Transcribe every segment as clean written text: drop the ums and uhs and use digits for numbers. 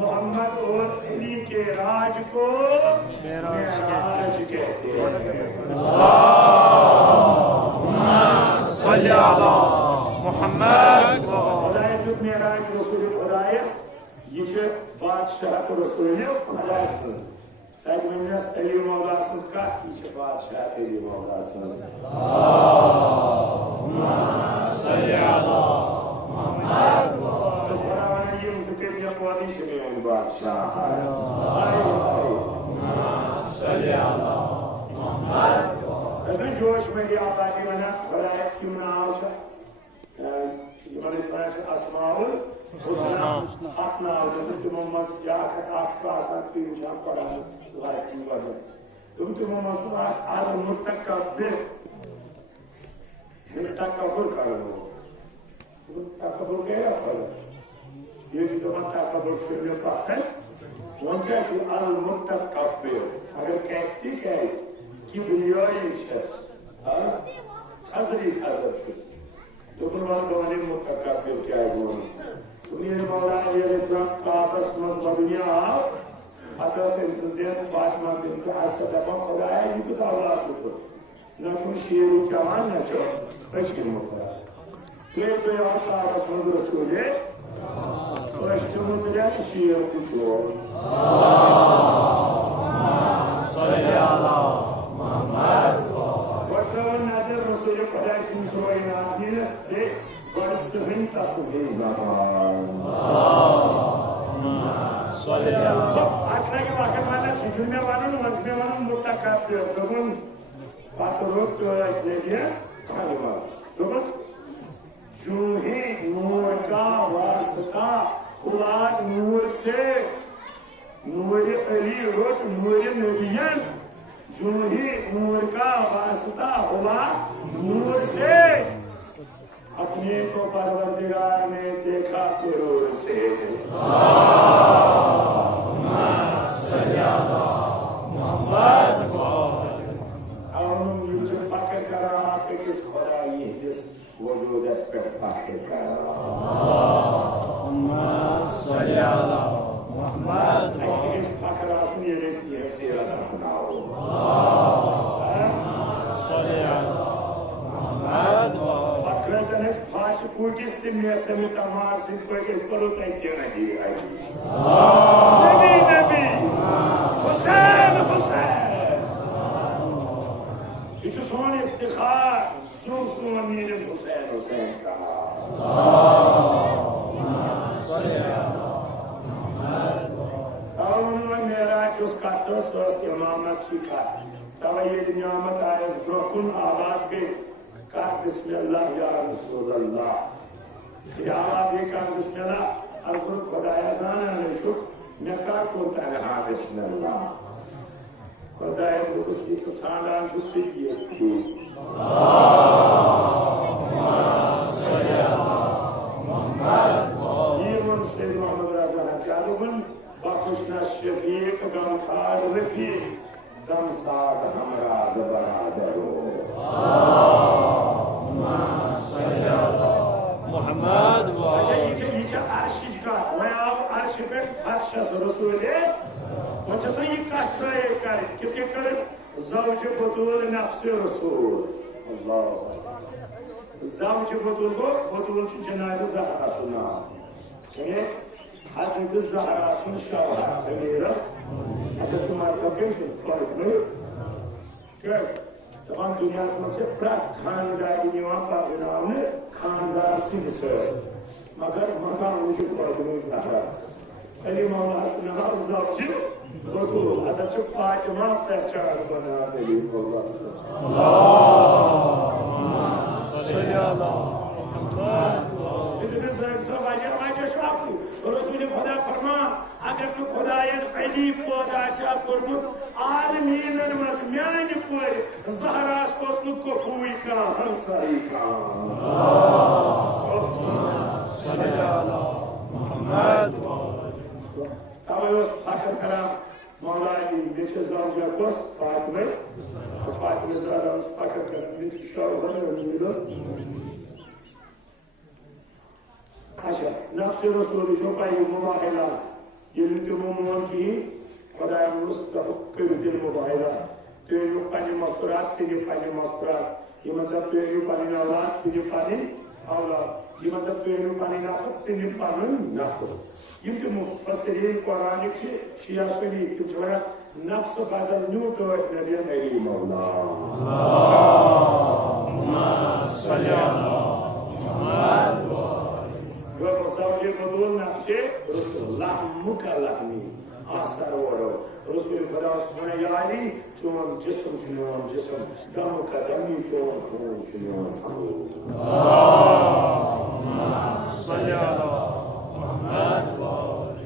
मोहम्मद और अली के राज को मेराज कहते हैं। मोहम्मद मेराज रसूल खुदायस ये बादशाह रसूल खुदायस तजमस अली मौला सज कत ये बादशाह अली मौला सज जोश में आबादी वना खुदायस की नाम असमाउल हुस्ना अपना मोहम्मद या आसमान की निशान कुरान लाइक वजह तुम मोहम्मद अल मुतकब्बिर मुतकब्बिर करो मुतकब्बिर क्या है ये जो मुतकब्बिर फिर पास है वो क्या है अल मुतकब्बिर अगर कहती है कि बुनियादी है हजरी हजर तो कुर्बान मुतकब्बिर क्या है वो सुनिए मौला अली अलैहिस्सलाम का बस दुनिया अतः से सुल्तान फातिमा बिन्त असद का खुदा है ये तो औलाद को ना छो शेर जवान ना छो बच्चे मुखरा ये तो यार का रसूल है फर्स्ट मुझे शेर को सल्लल्लाहु मोहम्मद वक्रवन नजर रसूल खुदा से सुबह नाज़नीस से बर्थ से हिंता से आखिर के वाक़ माना सुन में वालों मंच में वालों मुतकब्बिर लोगों बात रोक तो ले लिया खाली बात लोगों जो ही नूर का वास्ता औलाद नूर से नूर अली रोट नूर नबियन जो ही नूर का वास्ता औलाद नूर से अपने को परवरदिगार ने देखा गुरूर से फकर कर रहा कि किस खुदा ये जिस वजूद पे फकर कर रहा ऐसे किस फकर आसनी ये सीरा बनाओ Akrantanes faço curtiste nessa mutamar se foi que espalhou tá inteira aqui. Nabi, Hussein. Isso só um iftikhar, Amir Hussein कहा. और मेरा जो कातस was इमामत सीखा. तब ये नियामत आयस ब्रोकन आवाज के बिस्मिल्लाह या रसूल अल्लाह ये आवाज ये का बिस्मिल्लाह अल्लाह खुदाया जाना ने जो मैं का को तनहा बिस्मिल्लाह खुदाया को उसकी तो सालान जो से ये थी ये मन से मोहम्मद रजा क्या लोगन बख्शना शफीक गमखार रफी दम साथ हमरा बरादरो मोहम्मद अच्छा ये अर्श का मैं आप अर्श पे फर्श रसूल है मुझे सही कासा है कर कितने कर ज़ौज बतूल नफ्स रसूल अल्लाह ज़ौज बतूल को बतूल जनाब ज़हरा सुना ये हज़रत ज़हरा सुन शाह मेरा अच्छा तुम्हारा कभी सुन फर्क नहीं क्या तमाम दुनिया से प्राप्त खानदानी निवास पास नामने खानदार सिंह से मगर मुझे कोई ज़हरा अली मौला सुना ज़ौज बतूल अतः चुप फातिमा पहचान बना अली मौला सल्लल्लाहु अलैहि वसल्लम वजह रसूल खुदा फरमा अगर न खुदायन अली पैदा कोर्मुत आलमीन मज मान कोर ज़हरास कफुई का हंसाई का तवे फखर करा मौला अली मे ज़ावजा कस फातिमा ज़हरा फखर कर अच्छा नफ्स रसूल पाई मुबाहिला ये मोन की खुदा कर दिल मुबाहिला तो पानी मस्तूरात से पानी मस्तूरात ये मतलब तो पानी औलाद से पानी औलाद ये मतलब तो पानी नफस से पानी नफस ये तो मुफस्सिरीन कुरान के शिया सुन्नी के जोड़ा नफ्स बदल न्यू तो नबी मेरी मौला अल्लाहुम्मा सल्ली अला मुहम्मद ज़ावजे बदुल नफ्से रसूलुल्लाह मुकल्लमी आसर वरो रसूल खुदा सुने याली चोन जिस्म चोन जिस्म दम का दमी चोन खून चोन अल्लाहुम्मा सल्ली अला मुहम्मद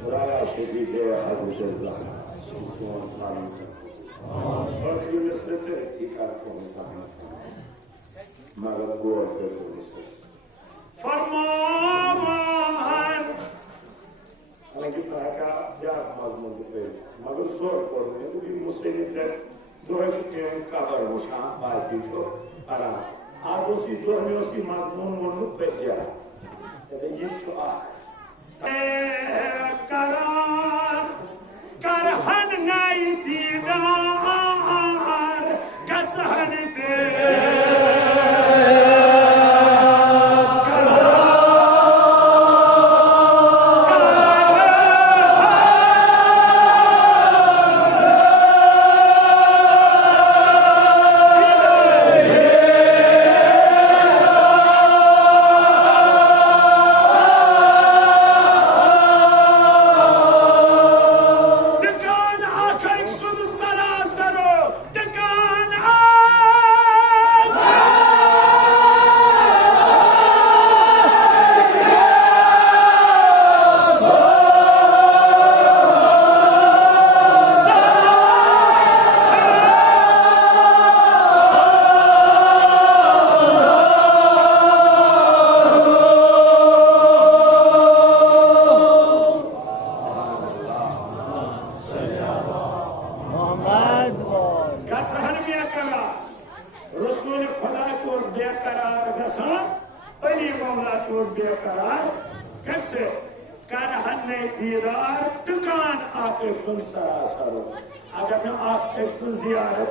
खुदा शफी के हज़रत ज़हरा चोन साम और ये मसलते ठीक को साम मगर गोर रसूल फरमान हालांकि का या मजमून पे मगर जोर पर क्योंकि मुस्लिम ने दोष के कबर वशा बाकी जो आरा आज उसी दो में उसकी मजमून वो पे जा ऐसे ये जो करार करहन नहीं दीदार गजहन पे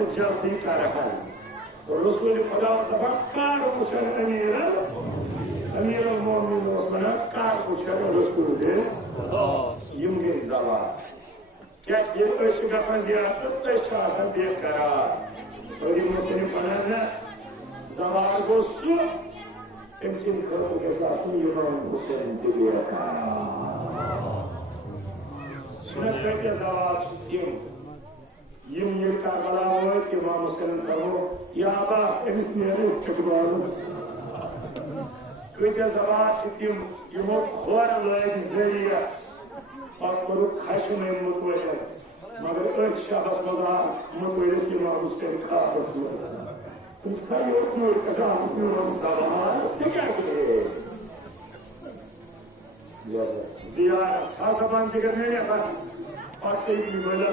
जल्दी कर रसूल खुदा कार उछल अमीर मोमिन उसमना कार उछल रसूल दे यम के जवाब क्या ये कुछ गसन दिया इस पे शासन दिया करा और ये मुस्लिम बनाना जवाब को सु इनसे करो के साथ में इमाम हुसैन दिया करा सुनत के जवाब यम ये करबला वो कि इमाम हुसैन कहो या अब्बास एमिस नेर इस्तकबालस कुछ जवाब छितिम यमो खोर लग जरिया और खशम मुतवजह मगर अच शबस मजा मुतवजह की इमाम हुसैन का रसूल उसका ये कोई कथा पूरा सवाल ठीक है जियारत खासा बांध करने या बस और से ही बोला